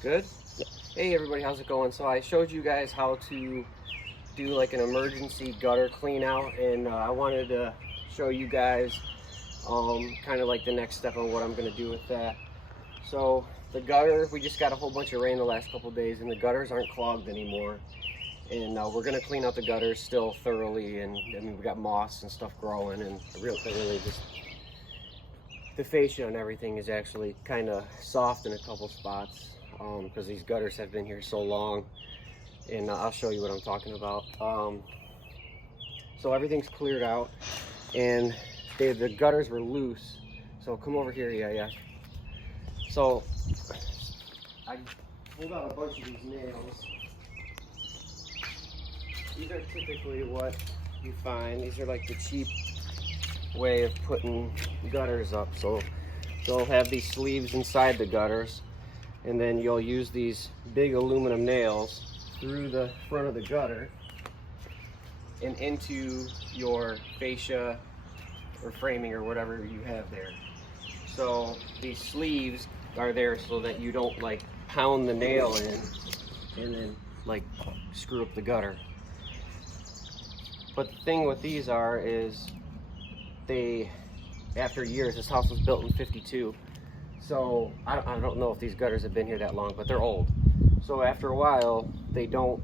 Good? Hey everybody, how's it going? So I showed you guys how to do like an emergency gutter clean out, and I wanted to show you guys kind of like the next step on what I'm going to do with that. So the gutter, we just got a whole bunch of rain the last couple days and the gutters aren't clogged anymore. And we're going to clean out the gutters still thoroughly, and I mean we got moss and stuff growing, and really just the fascia and everything is actually kind of soft in a couple spots because these gutters have been here so long, and I'll show you what I'm talking about. So everything's cleared out and the gutters were loose. So come over here, yeah. So I pulled out a bunch of these nails. These are typically what you find. These are like the cheap way of putting gutters up. So they'll have these sleeves inside the gutters, and then you'll use these big aluminum nails through the front of the gutter and into your fascia or framing or whatever you have there. So these sleeves are there so that you don't like pound the nail in and then like screw up the gutter. But the thing with these is they, after years, this house was built in '52, so I don't know if these gutters have been here that long, but they're old. So after a while, they don't,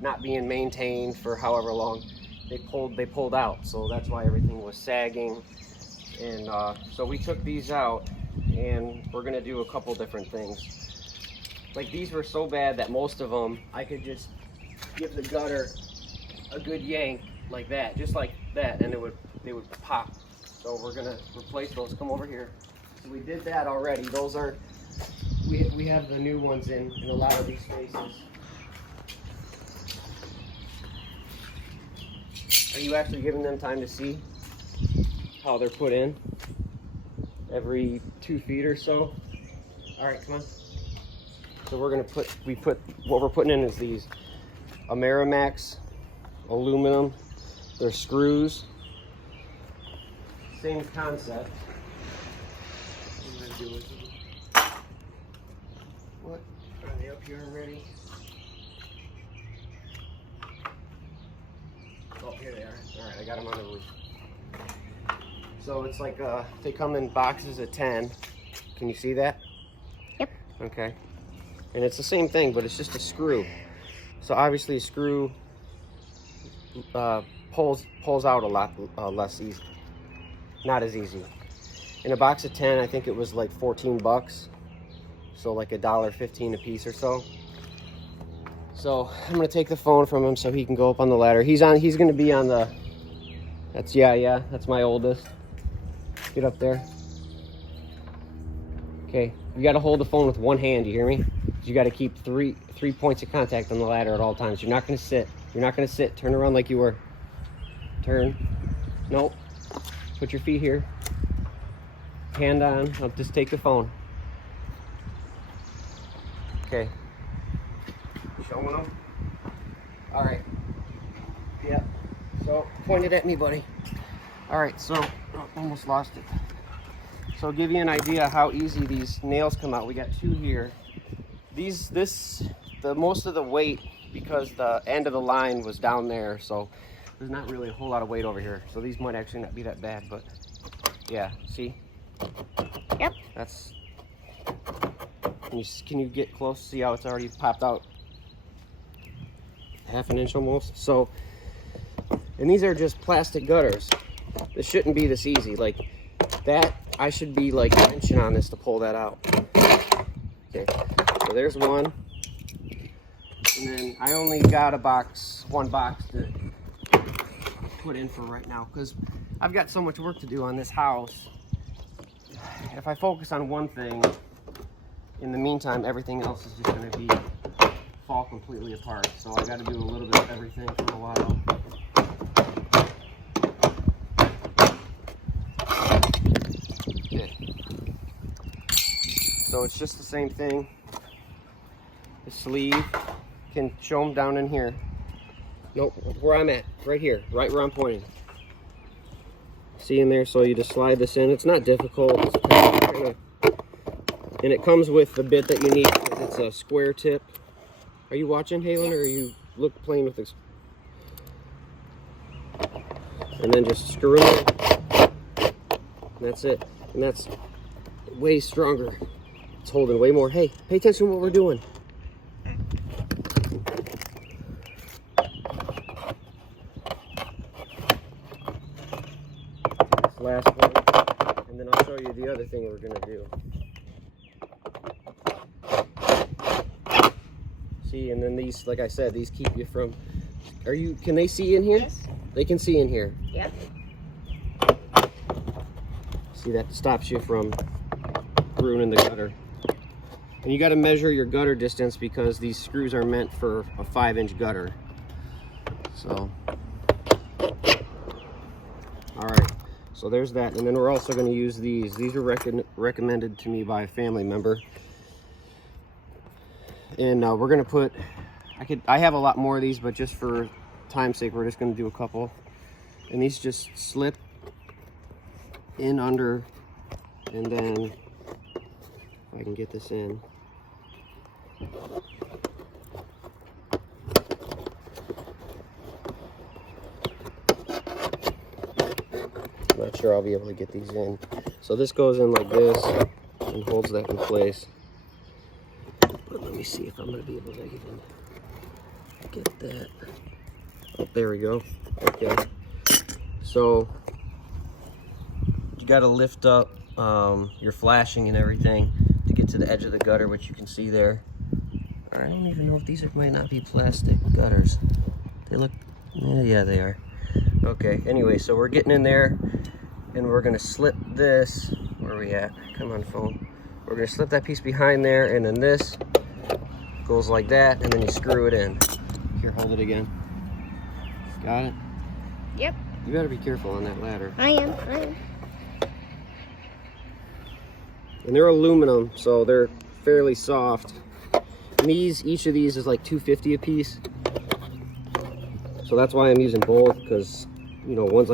not being maintained for however long, they pulled out. So that's why everything was sagging. And so we took these out, and we're gonna do a couple different things. Like these were so bad that most of them, I could just give the gutter a good yank like that, just like that, and they would pop. So we're gonna replace those. Come over here. So we did that already. Those are, we have the new ones in a lot of these spaces. Are you actually giving them time to see how they're put in? Every 2 feet or so. All right, come on. So we're gonna what we're putting in is these Amerimax aluminum. They're screws. Same concept. What? Are they up here already? Oh, here they are. All right, I got them on the roof. So it's like they come in boxes of 10. Can you see that? Yep. Okay. And it's the same thing, but it's just a screw. So obviously a screw pulls out a lot less easy. Not as easy. In a box of 10, I think it was like 14 bucks. So like $1.15 a piece or so. So I'm gonna take the phone from him so he can go up on the ladder. He's gonna be on the, that's YahYah, that's my oldest. Get up there. Okay, you gotta hold the phone with one hand, you hear me? You gotta keep three points of contact on the ladder at all times. You're not gonna sit. You're not gonna sit. Turn around like you were. Turn. Nope. Put your feet here. Hand on. I'll just take the phone. Okay. Showing them. All right. Yep. So point it at me, buddy. All right. So almost lost it. So give you an idea how easy these nails come out. We got 2 here. The most of the weight, because the end of the line was down there, so there's not really a whole lot of weight over here. So these might actually not be that bad, but yeah, see? Yep. That's, can you get close? See how it's already popped out? Half an inch almost. So, and these are just plastic gutters. This shouldn't be this easy. Like that, I should be like wrenching on this to pull that out. Okay, so there's one. And then I only got one box to put in for right now because I've got so much work to do on this house. If I focus on one thing, in the meantime, everything else is just going to fall completely apart. So I got to do a little bit of everything for a while. Okay. So it's just the same thing. The sleeve. Can show them down in here. Nope, where I'm at, right here, right where I'm pointing. See in there? So you just slide this in. It's not difficult. It's kind of And it comes with the bit that you need because it's a square tip. Are you watching, Haelyn, or are you playing with this? And then just screw it in. And that's it. And that's way stronger. It's holding way more. Hey, pay attention to what we're doing. This last one. And then I'll show you the other thing we're going to do. See, and then these, like I said, these keep you from... Can they see in here? Yes. They can see in here. Yep. See, that stops you from ruining the gutter. And you got to measure your gutter distance because these screws are meant for a 5-inch gutter. So, all right. So there's that. And then we're also going to use these. These are recommended to me by a family member. And we're going to put, I have a lot more of these, but just for time's sake, we're just going to do a couple. And these just slip in under, and then if I can get this in. I'm not sure I'll be able to get these in. So this goes in like this and holds that in place. But let me see if I'm going to be able to even get that. Oh, there we go. Okay. So you got to lift up your flashing and everything to get to the edge of the gutter, which you can see there. I don't even know if these might not be plastic gutters. They look, yeah, they are. Okay, anyway, so we're getting in there and we're gonna slip this, where are we at? Come on, phone. We're gonna slip that piece behind there, and then this goes like that, and then you screw it in. Here, hold it again. Got it? Yep. You better be careful on that ladder. I am. And they're aluminum, so they're fairly soft. And each of these is like $2.50 a piece. So that's why I'm using both, because you know, one's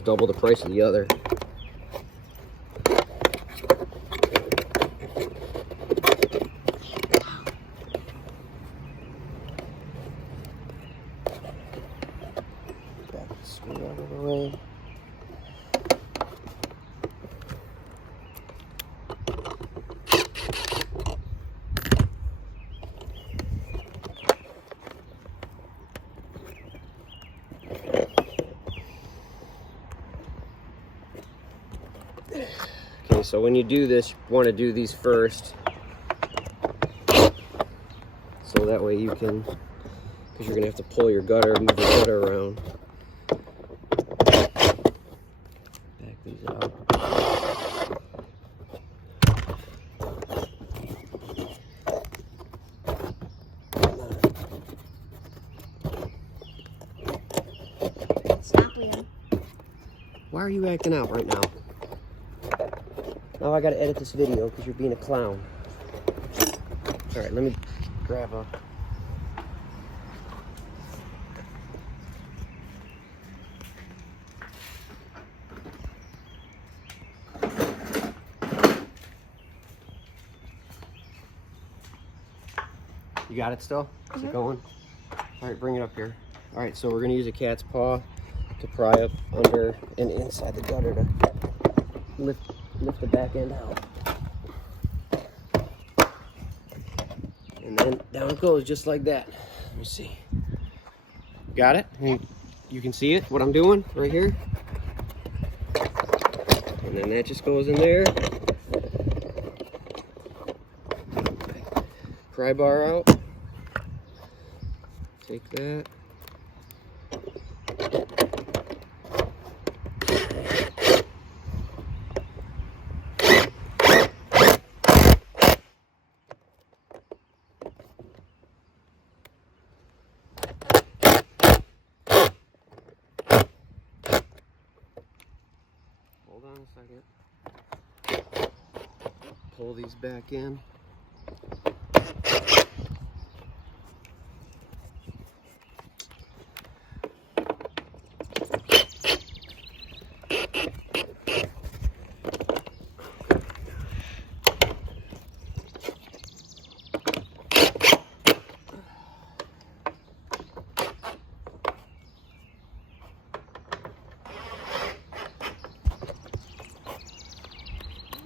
double the price of the other. Back the screw out of the way. Okay, so when you do this, you want to do these first. So that way you can, because you're going to have to pull your gutter, move the gutter around. Back these out. Stop, Liam. Why are you acting out right now? Now I gotta edit this video because you're being a clown. Alright, let me grab a... You got it still? Is it going? Alright, bring it up here. Alright, so we're gonna use a cat's paw to pry up under and inside the gutter to lift the back end out. And then down it goes just like that. Let me see. Got it? You can see it, what I'm doing right here. And then that just goes in there. Pry bar out. Take that. Hold on a second. Pull these back in.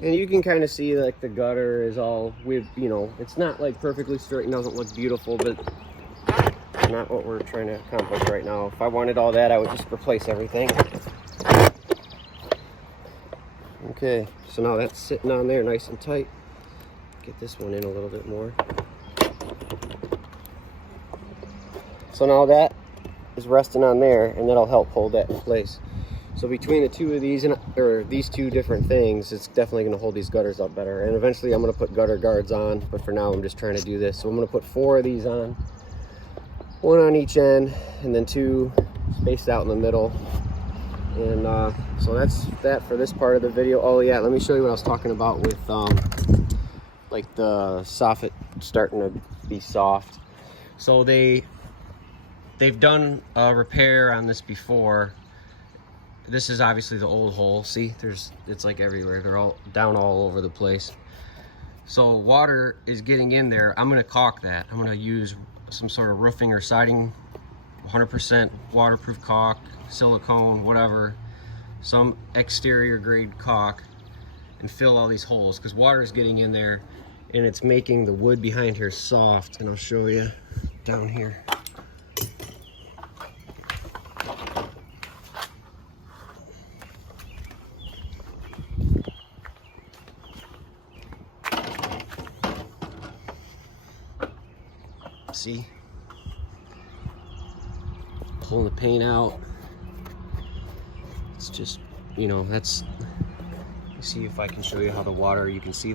And you can kind of see like the gutter is all with, you know, it's not like perfectly straight and doesn't look beautiful, but not what we're trying to accomplish right now. If I wanted all that, I would just replace everything. Okay, so now that's sitting on there nice and tight. Get this one in a little bit more. So now that is resting on there, and that'll help hold that in place. So between the two of these, or these two different things, it's definitely going to hold these gutters up better. And eventually I'm going to put gutter guards on, but for now I'm just trying to do this. So I'm going to put 4 of these on, 1 on each end, and then 2 spaced out in the middle. And so that's that for this part of the video. Oh yeah, let me show you what I was talking about with like the soffit starting to be soft. So they've done a repair on this before. This is obviously the old hole. See, it's like everywhere. They're all down all over the place. So water is getting in there. I'm gonna caulk that. I'm gonna use some sort of roofing or siding, 100% waterproof caulk, silicone, whatever, some exterior grade caulk, and fill all these holes, because water is getting in there and it's making the wood behind here soft. And I'll show you down here. See, pulling the paint out. It's just, you know, that's, see if I can show you how the water, you can see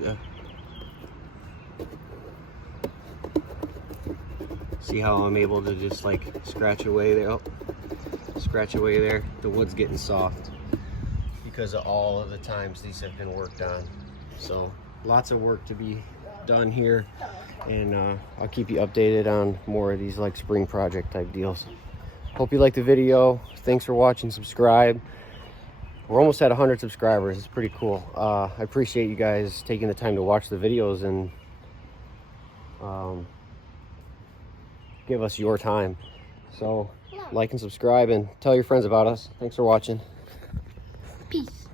how I'm able to just like scratch away there. Oh, scratch away there. The wood's getting soft because of all of the times these have been worked on. So lots of work to be done here, and I'll keep you updated on more of these like spring project type deals. Hope you liked the video. Thanks for watching. Subscribe. We're almost at 100 subscribers. It's pretty cool. I appreciate you guys taking the time to watch the videos and give us your time. So like and subscribe and tell your friends about us. Thanks for watching. Peace.